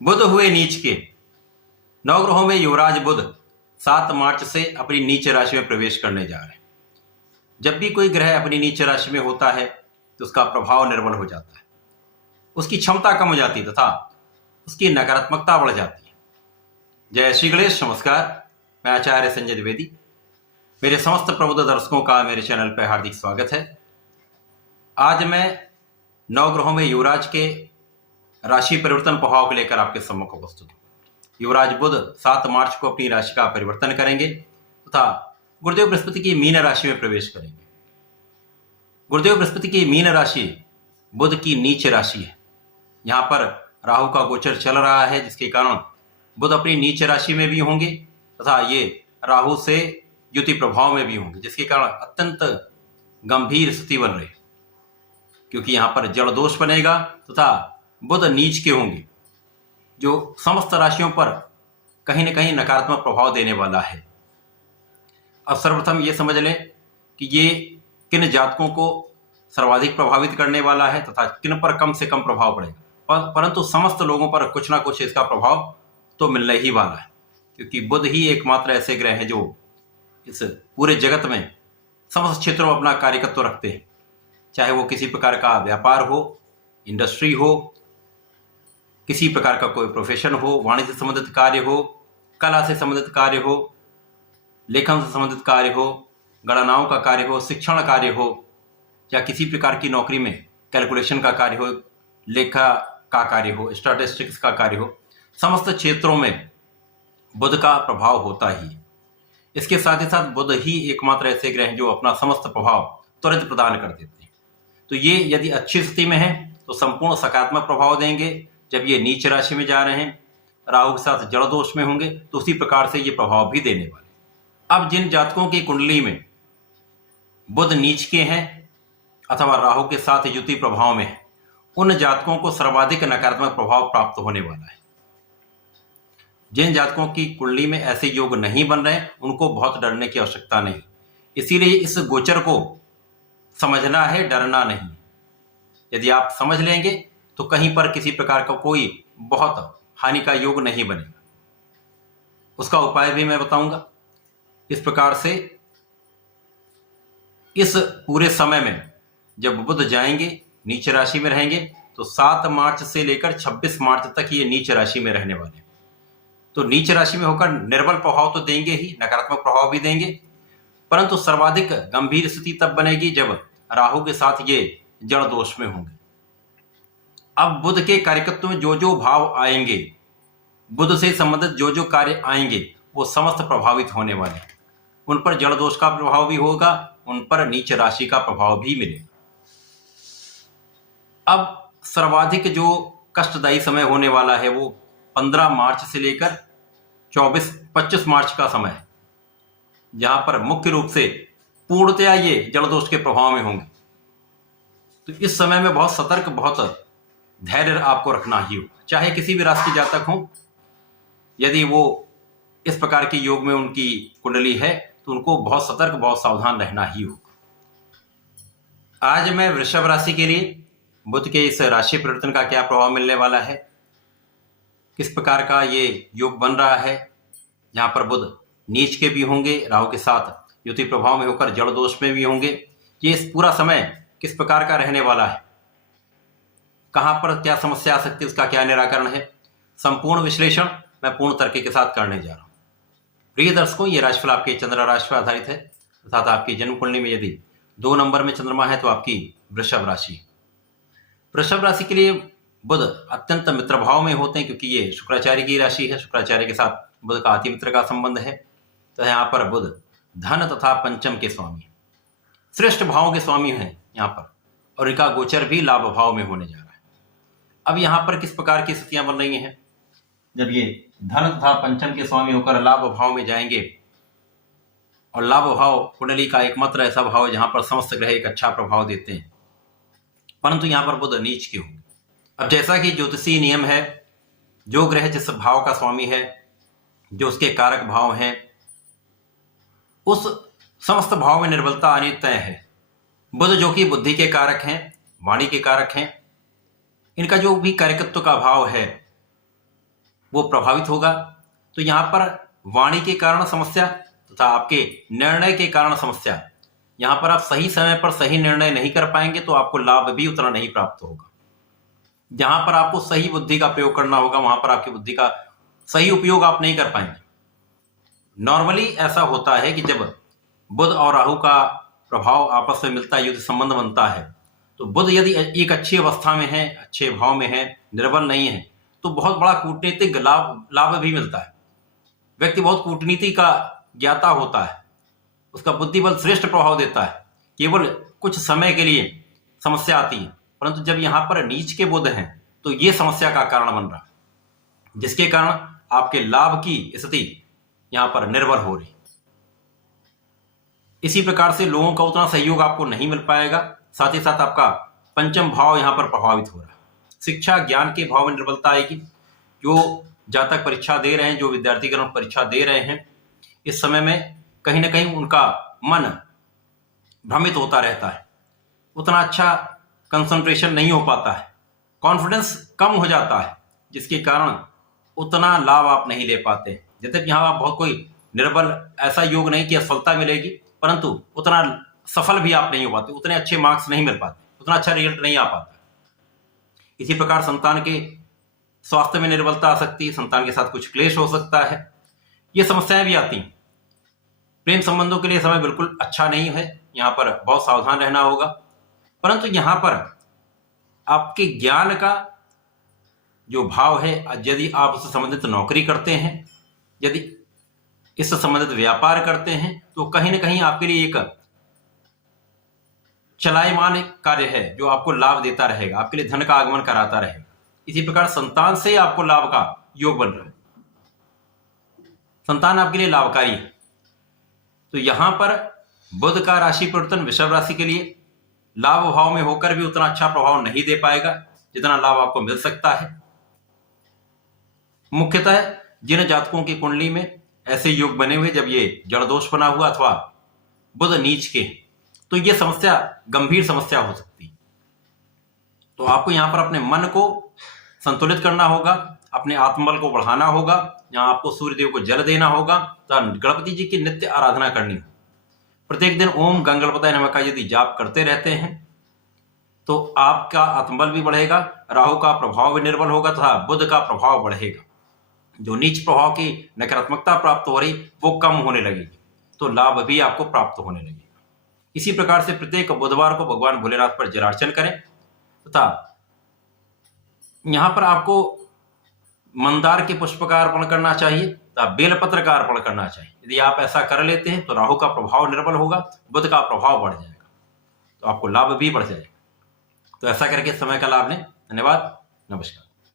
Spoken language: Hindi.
बुध हुए नीच के। नवग्रहों में युवराज बुध 7 मार्च से अपनी नीच राशि में प्रवेश करने जा रहे हैं। जब भी कोई ग्रह अपनी नीच राशि में होता है तो उसका प्रभाव निर्बल हो जाता है, उसकी क्षमता कम हो जाती है तथा उसकी नकारात्मकता बढ़ जाती है। जय श्री गणेश। नमस्कार, मैं आचार्य संजय द्विवेदी। मेरे समस्त प्रबुद्ध दर्शकों का मेरे चैनल पर हार्दिक स्वागत है। आज मैं नवग्रहों में युवराज के राशि परिवर्तन प्रभाव को लेकर आपके सम्मुख उपस्थित हूँ। युवराज बुध 7 मार्च को अपनी राशि का परिवर्तन करेंगे तथा गुरुदेव बृहस्पति की मीन राशि में प्रवेश करेंगे। गुरुदेव बृहस्पति की मीन राशि बुध की नीच राशि है। यहाँ पर राहु का गोचर चल रहा है, जिसके कारण बुध अपनी नीच राशि में भी होंगे तथा ये राहु से युति प्रभाव में भी होंगे, जिसके कारण अत्यंत गंभीर स्थिति बन रही है, क्योंकि यहाँ पर जड़ दोष बनेगा तथा बुध नीच के होंगे, जो समस्त राशियों पर कहीं न कहीं नकारात्मक प्रभाव देने वाला है। अब सर्वप्रथम ये समझ लें कि ये किन जातकों को सर्वाधिक प्रभावित करने वाला है तथा किन पर कम से कम प्रभाव पड़ेगा, परंतु समस्त लोगों पर कुछ ना कुछ इसका प्रभाव तो मिलने ही वाला है, क्योंकि बुध ही एकमात्र ऐसे ग्रह हैं जो इस पूरे जगत में समस्त क्षेत्रों में अपना कार्यकत्व रखते हैं। चाहे वो किसी प्रकार का व्यापार हो, इंडस्ट्री हो, किसी प्रकार का कोई प्रोफेशन हो, वाणिज्य से संबंधित कार्य हो, कला से संबंधित कार्य हो, लेखन से संबंधित कार्य हो, गणनाओं का कार्य हो, शिक्षण कार्य हो, या किसी प्रकार की नौकरी में कैलकुलेशन का कार्य हो, लेखा का कार्य हो, स्टैटिस्टिक्स का कार्य हो, समस्त क्षेत्रों में बुध का प्रभाव होता ही। इसके साथ ही साथ बुध ही एकमात्र ऐसे ग्रह हैं जो अपना समस्त प्रभाव त्वरित प्रदान कर देते हैं। तो ये यदि अच्छी स्थिति में है तो संपूर्ण सकारात्मक प्रभाव देंगे। जब ये नीच राशि में जा रहे हैं, राहु के साथ जड़ दोष में होंगे, तो उसी प्रकार से ये प्रभाव भी देने वाले। अब जिन जातकों की कुंडली में बुध नीच के हैं अथवा राहु के साथ युति प्रभाव में है, उन जातकों को सर्वाधिक नकारात्मक प्रभाव प्राप्त होने वाला है। जिन जातकों की कुंडली में ऐसे योग नहीं बन रहे, उनको बहुत डरने की आवश्यकता नहीं। इसीलिए इस गोचर को समझना है, डरना नहीं। यदि आप समझ लेंगे तो कहीं पर किसी प्रकार का कोई बहुत हानि का योग नहीं बनेगा। उसका उपाय भी मैं बताऊंगा। इस प्रकार से इस पूरे समय में जब बुध जाएंगे, नीच राशि में रहेंगे, तो 7 मार्च से लेकर 26 मार्च तक ये नीच राशि में रहने वाले हैं। तो नीच राशि में होकर निर्बल प्रभाव तो देंगे ही, नकारात्मक प्रभाव भी देंगे, परंतु सर्वाधिक गंभीर स्थिति तब बनेगी जब राहु के साथ ये जड़ दोष में होंगे। अब बुध के कार्यकत्व में जो जो भाव आएंगे, बुध से संबंधित जो जो कार्य आएंगे, वो समस्त प्रभावित होने वाले हैं। उन पर जड़ दोष का प्रभाव भी होगा, उन पर नीच राशि का प्रभाव भी मिलेगा। अब सर्वाधिक जो कष्टदायी समय होने वाला है वो 15 मार्च से लेकर 25 मार्च का समय है, जहां पर मुख्य रूप से पूर्णतया ये जड़ दोष के प्रभाव में होंगे। तो इस समय में बहुत सतर्क, बहुत धैर्य आपको रखना ही होगा। चाहे किसी भी राशि के जातक हो, यदि वो इस प्रकार के योग में उनकी कुंडली है तो उनको बहुत सतर्क, बहुत सावधान रहना ही होगा। आज मैं वृषभ राशि के लिए बुध के इस राशि परिवर्तन का क्या प्रभाव मिलने वाला है, किस प्रकार का ये योग बन रहा है, जहां पर बुध नीच के भी होंगे, राहु के साथ युति प्रभाव में होकर जड़ दोष में भी होंगे, ये इस पूरा समय किस प्रकार का रहने वाला है, कहां पर क्या समस्या आ सकती है, उसका क्या निराकरण है, संपूर्ण विश्लेषण मैं पूर्ण तर्क के साथ करने जा रहा हूं। प्रिय दर्शकों, ये राशिफल आपके चंद्र राशि पर आधारित है, अर्थात आपकी जन्म कुंडली में यदि 2 नंबर में चंद्रमा है तो आपकी वृषभ राशि। वृषभ राशि के लिए बुध अत्यंत मित्र भाव में होते हैं, क्योंकि ये शुक्राचार्य की राशि है। शुक्राचार्य के साथ बुध का अति मित्र का संबंध है। तो यहाँ पर बुध धन तथा पंचम के स्वामी, श्रेष्ठ भाव के स्वामी हैं यहाँ पर, और इनका गोचर भी लाभ भाव में होने जा रहा है। अब यहाँ पर किस प्रकार की स्थितियां बन रही हैं, जब ये धन तथा पंचम के स्वामी होकर लाभ भाव में जाएंगे, और लाभ भाव कुंडली का एकमात्र ऐसा भाव है जहां पर समस्त ग्रह एक अच्छा प्रभाव देते हैं, परंतु यहाँ पर बुध नीच के होंगे। अब जैसा कि ज्योतिषीय नियम है, जो ग्रह जिस भाव का स्वामी है, जो उसके कारक भाव हैं, उस समस्त भाव में निर्बलता आनी तय है। बुध जो कि बुद्धि के कारक हैं, वाणी के कारक हैं, इनका जो भी कार्यकत्व का भाव है वो प्रभावित होगा। तो यहाँ पर वाणी के कारण समस्या तथा आपके निर्णय के कारण समस्या, यहाँ पर आप सही समय पर सही निर्णय नहीं कर पाएंगे तो आपको लाभ भी उतना नहीं प्राप्त होगा। जहां पर आपको सही बुद्धि का प्रयोग करना होगा वहां पर आपकी बुद्धि का सही उपयोग आप नहीं कर पाएंगे। नॉर्मली ऐसा होता है कि जब बुध और राहु का प्रभाव आपस में मिलता है, युद्ध संबंध बनता है, तो बुध यदि एक अच्छी अवस्था में है, अच्छे भाव में है, निर्बल नहीं है, तो बहुत बड़ा कूटनीतिक लाभ भी मिलता है। व्यक्ति बहुत कूटनीति का ज्ञाता होता है, उसका बुद्धिबल श्रेष्ठ प्रभाव देता है। केवल कुछ समय के लिए समस्या आती है, परंतु जब यहां पर नीच के बुध हैं तो ये समस्या का कारण बन रहा है, जिसके कारण आपके लाभ की स्थिति यहां पर निर्भर हो रही। इसी प्रकार से लोगों का उतना सहयोग आपको नहीं मिल पाएगा। साथ ही साथ आपका पंचम भाव यहां पर प्रभावित हो रहा है। शिक्षा ज्ञान के भाव में निर्बलता आएगी। जो जातक परीक्षा दे रहे हैं, जो विद्यार्थीगण परीक्षा दे रहे हैं, इस समय में कहीं ना कहीं उनका मन भ्रमित होता रहता है, उतना अच्छा कंसंट्रेशन नहीं हो पाता है, कॉन्फिडेंस कम हो जाता है, जिसके कारण उतना लाभ आप नहीं ले पाते। जैसे यहाँ आप बहुत कोई निर्बल ऐसा योग नहीं कि असफलता मिलेगी, परंतु उतना सफल भी आप नहीं हो पाते, उतने अच्छे मार्क्स नहीं मिल पाते, उतना अच्छा रिजल्ट नहीं आ पाता। इसी प्रकार संतान के स्वास्थ्य में निर्बलता आ सकती है, संतान के साथ कुछ क्लेश हो सकता है, ये समस्याएं भी आती हैं। प्रेम संबंधों के लिए समय बिल्कुल अच्छा नहीं है, यहाँ पर बहुत सावधान रहना होगा। परंतु यहाँ पर आपके ज्ञान का जो भाव है, यदि आप उससे संबंधित नौकरी करते हैं, यदि इससे संबंधित व्यापार करते हैं, तो कहीं ना कहीं आपके लिए एक चलायमान कार्य है जो आपको लाभ देता रहेगा, आपके लिए धन का आगमन कराता रहेगा। इसी प्रकार संतान से आपको लाभ का योग बन रहा है, संतान आपके लिए लाभकारी है। तो यहां पर बुध का राशि परिवर्तन वृषभ राशि के लिए लाभ भाव में होकर भी उतना अच्छा प्रभाव नहीं दे पाएगा जितना लाभ आपको मिल सकता है। मुख्यतः जिन जातकों की कुंडली में ऐसे योग बने हुए, जब ये जड़ दोष बना हुआ अथवा बुध नीच के, तो ये समस्या गंभीर समस्या हो सकती है। तो आपको यहां पर अपने मन को संतुलित करना होगा, अपने आत्मबल को बढ़ाना होगा। यहाँ आपको सूर्यदेव को जल देना होगा, तो गणपति जी की नित्य आराधना करनी है। प्रत्येक दिन ओम गंगणपतये नमः का यदि जाप करते रहते हैं तो आपका आत्मबल भी बढ़ेगा, राहु का प्रभाव भी निर्बल होगा तथा बुध का प्रभाव बढ़ेगा। जो नीच प्रभाव की नकारात्मकता प्राप्त हो रही वो कम होने लगेगी, तो लाभ भी आपको प्राप्त होने लगेगा। इसी प्रकार से प्रत्येक बुधवार को भगवान भोलेनाथ पर जलार्चन करें तथा यहां पर आपको मंदार के पुष्प का अर्पण करना चाहिए तथा बेलपत्र का अर्पण करना चाहिए। यदि आप ऐसा कर लेते हैं तो राहु का प्रभाव निर्बल होगा, बुध का प्रभाव बढ़ जाएगा, तो आपको लाभ भी बढ़ जाएगा। तो ऐसा करके समय का लाभ लें। धन्यवाद, नमस्कार।